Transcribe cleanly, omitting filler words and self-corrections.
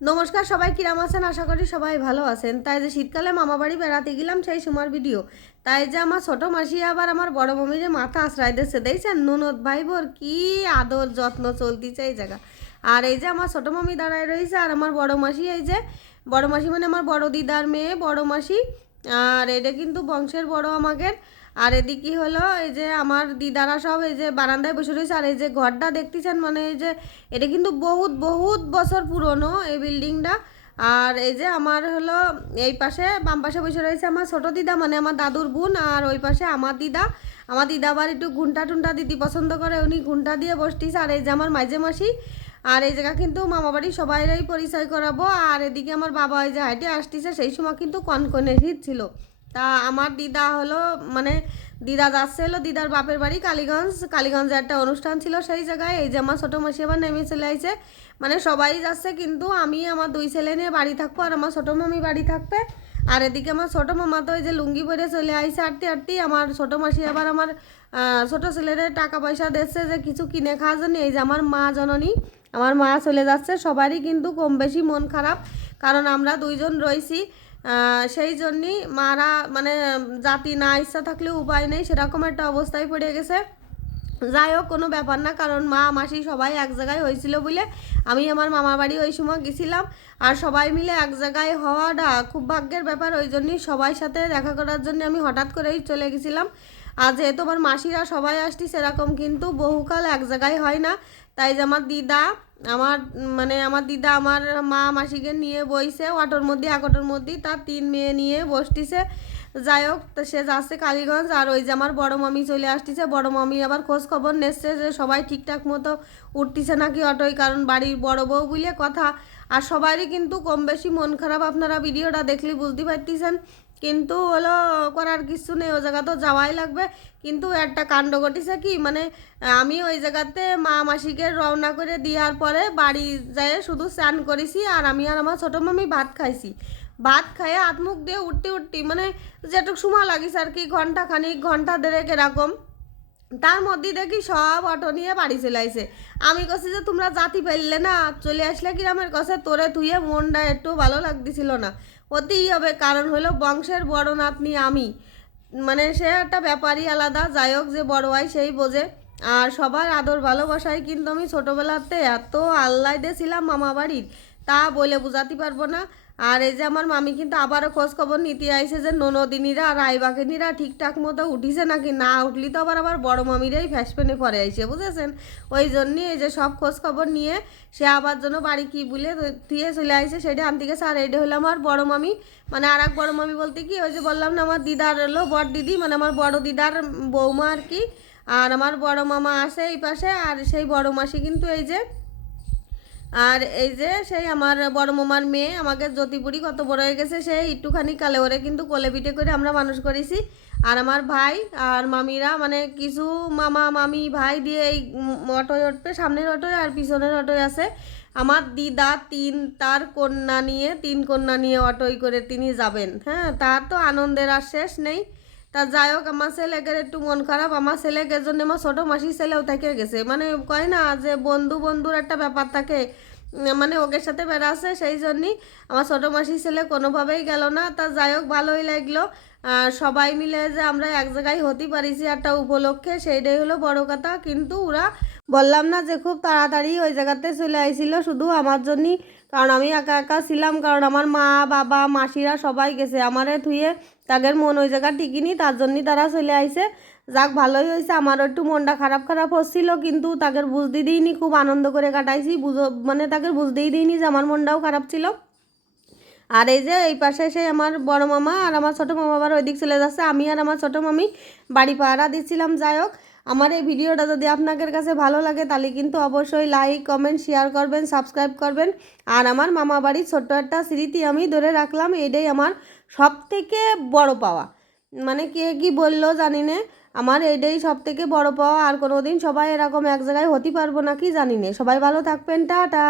নমস্কার, সবাই কিরাম আছেন? আশা করি সবাই ভালো আছেন। তাই যে শীতকালে মামা বাড়ি বেড়াতে গেলাম সেই সময়ের ভিডিও। তাই যে আমার ছোট মাসি আবার আমার বড় মমি যে মাথা আশ্রয় দিচ্ছে, দেখছেন ননদ ভাই বোর কি আদর যত্ন চলতিছে এই জায়গা। আর এই যে আমার ছোট মামি দাঁড়ায় রয়েছে, আর আমার বড় মাসি, এই যে বড় মাসি মানে আমার বড় দিদার মেয়ে বড় মাসি। আর এটা কিন্তু বংশের বড় আমাদের। আর এদিকে হলো এই যে আমার দিদারা সব এই যে বারান্দায় বসে রয়েছে। আর এই যে ঘরটা দেখতেছেন, মানে এই যে এটা কিন্তু বহুত বহুত বছর পুরনো এই বিল্ডিংটা। আর এই যে আমার হলো এই পাশে বাম পাশে বসে রয়েছে আমার ছোট দিদা, মানে আমার দাদুর বোন। আর ওই পাশে আমার দিদা। আমার দিদা আবার একটু ঘুন্টা টুন্টা দিতে পছন্দ করে, উনি ঘুন্টা দিয়ে বসতিছে। আর এই যে আমার মাঝে মাসি। আর এই জায়গা কিন্তু মামাবাড়ি সবাইরাই পরিচয় করাবো। আর এদিকে আমার বাবা ওই যে হাইটে আসতেছে, সেই সময় কিন্তু কনকনে শীত ছিল। তা আমার দিদা হলো মানে দিদা যাচ্ছে হলো দিদার বাপের বাড়ি কালীগঞ্জ। কালীগঞ্জে একটা অনুষ্ঠান ছিল সেই জায়গায়। এই যে আমার ছোটো মাসি আবার নেমে চলে আইছে, মানে সবাই যাচ্ছে, কিন্তু আমি আমার দুই ছেলে নিয়ে বাড়ি থাকবো আর আমার ছোটো মামি বাড়ি থাকবে। আর এদিকে আমার ছোটো মামা তো ওই যে লুঙ্গি পরে চলে আইছে আটটি আটটি। আমার ছোটো মাসি আবার আমার ছোটো ছেলের টাকা পয়সা দিচ্ছে যে কিছু কিনে খাওয়ার জন্য। এই যে আমার মা জননী, আমার মা চলে যাচ্ছে। সবারই কিন্তু কম বেশি মন খারাপ, কারণ আমরা দুইজন রয়েছি। সেই জন্যই মারা মানে জাতি না ইচ্ছা থাকলে উপায় নেই, সেরকম একটা অবস্থায় পড়ে গেছে। যাই হোক, কোনো ব্যাপার না, কারণ মা মাসি সবাই এক জায়গায় হয়েছিল বলে আমি আমার মামার বাড়ি ওই সময় গেছিলাম। আর সবাই মিলে এক জায়গায় হওয়াটা খুব ভাগ্যের ব্যাপার, ওই জন্যই সবাই সাথে দেখা করার জন্য আমি হঠাৎ করেই চলে গেছিলাম। আর যেহেতু আমার মাসিরা সবাই আসছি, সেরকম কিন্তু বহুকাল এক জায়গায় হয় না। তাই যে আমার দিদা আমার মানে আমার দিদা আমার মা মাসিকে নিয়ে বইছে অটোর মধ্যে, এক অটোর মধ্যেই তার তিন মেয়ে নিয়ে বসতিছে। যাই হোক, তো সে যাচ্ছে কালীগঞ্জ। আর ওই যে আমার বড় মামি চলে আসতেছে, বড় মামি আবার খোঁজ খবর নিচ্ছে যে সবাই ঠিকঠাক মতো উঠতেছে নাকি অটোয়, কারণ বাড়ির বড় বউ বলে কথা। আর সবারই কিন্তু কম বেশি মন খারাপ, আপনারা ভিডিওটা দেখলে বুঝতে পারতেছেন। কিন্তু হলো করার কিছু নেই, ও জায়গা তো যাওয়াই লাগবে। কিন্তু একটা কাণ্ড ঘটিছে কি, মানে আমি ওই জায়গাতে মা মাসিকে রওনা করে দেওয়ার পরে বাড়ি যেয়ে শুধু স্নান করেছি। আর আমি আর আমার ছোটো মামি ভাত খাইছি। ভাত খাইয়ে হাত মুখ দিয়ে উঠতে উঠতে মানে যেটুকু সময় লাগিছে আর কি, ঘন্টা খানিক ঘন্টা দেড়েক এরকম। তার মধ্যে দেখি সব অটো নিয়ে বাড়ি চলে আইছে। আমি কছি যে তোমরা জাতি পাইলে না, চলে আসলে কিরামের কাছে তোরে তুইয়ে মনটা একটু ভালো লাগতেছিল না। হতেই হবে, কারণ হলো বংশের বড় নাতনি আমি, মানে সে একটা ব্যাপারই আলাদা। যাই হোক, যে বড় হয় সেই বোঝে। আর সবার আদর ভালোবাসায় কিন্তু আমি ছোটোবেলাতে এত আল্লাহ দিয়েছিলাম মামা বাড়ির, তা বলে বোঝাতে পারবো না। আর এই যে আমার মামি কিন্তু আবারও খোঁজ খবর নিতে আইছে যে ননদিনীরা আর রায়বাঘিনীরা ঠিকঠাক মতো উঠিছে নাকি, না উঠলি তো আবার বড় মামিরাই ফ্যাসপেনে পরে আইছে, বুঝেছেন। ওই জন্যই এই যে সব খোঁজ খবর নিয়ে সে আবার জন্য বাড়ি কি বলে দিয়ে চলে আইছে সেটা আনতে গেছে। আর এটা হলো আমার বড় মামি, মানে আর এক বড় মামি বলতে কি, ওই যে বললাম না আমার দিদার হলো বড় দিদি, মানে আমার বড় দিদার বৌমা আর কি। আর আমার বড় মামা আছে এই পাশে, আর সেই বড় মাসি কিন্তু এই যে, আর এই যে সেই আমার বড় মামার মেয়ে আমাকে জ্যোতিপুরি কত বড় হয়ে গেছে, সেই একটুখানি কালে ওরে কিন্তু কোলে পিঠে করে আমরা মানুষ করেছি। আর আমার ভাই আর মামিরা মানে কিছু মামা মামি ভাই দিয়ে এই অটোয় উঠবে, সামনের অটোয় আর পিছনের অটোয় আছে আমার দিদা তার কন্যা নিয়ে, তিন কন্যা নিয়ে অটোয় করে তিনি যাবেন। হ্যাঁ, তার তো আনন্দের আর শেষ নেই। তা যাই হোক, আমার ছেলেকে একটু মন খারাপ, আমার ছেলেকে জন্য আমার ছোটো মাসির ছেলেও থেকে গেছে, মানে কয় না যে বন্ধু বন্ধুর একটা ব্যাপার থাকে, মানে ওকে সাথে বেড়াচ্ছে, সেই জন্যই আমার ছোটো মাসির ছেলে কোনোভাবেই গেল না। তা যাই হোক, ভালোই লাগলো। সবাই মিলে যে আমরা এক জায়গায় হতে পারিছি একটা উপলক্ষে, সেইটাই হলো বড় কথা। কিন্তু ওরা বললাম না যে খুব তাড়াতাড়ি ওই জায়গাতে চলে আইছিল শুধু আমার জন্যই, কারণ আমি একা একা ছিলাম, কারণ আমার মা বাবা মাসিরা সবাই গেছে আমারে থুয়ে, তাদের মন ওই জায়গা টিকিনি, তার জন্যই তারা চলে আইছে। যাক, ভালোই হয়েছে। আমারও একটু মনটা খারাপ খারাপ হচ্ছিল, কিন্তু তাদের বুঝতে দিইনি, খুব আনন্দ করে কাটাইছি। মানে তাদের বুঝতেই দিইনি যে আমার মনটাও খারাপ ছিল। আর এই যে এই পাশে সেই আমার বড় মামা আর আমার ছোটো মামা আবার ওই দিক চলে যাচ্ছে, আমি আর আমার ছোটো মামি বাড়ি পাহারা দিচ্ছিলাম। যাই হোক, আমার এই ভিডিওটা যদি আপনাদের কাছে ভালো লাগে তাহলে কিন্তু অবশ্যই লাইক কমেন্ট শেয়ার করবেন, সাবস্ক্রাইব করবেন। আর আমার মামা বাড়ির ছোট্ট একটা স্মৃতি আমি ধরে রাখলাম, এটাই আমার সব থেকে বড় পাওয়া। মানে কে কি বললো জানি না, আমার এটাই সব থেকে বড় পাওয়া। আর কোনো দিন সবাই এরকম এক জায়গায় হতে পারবো নাকি জানি না। সবাই ভালো থাকবেন, টাটা।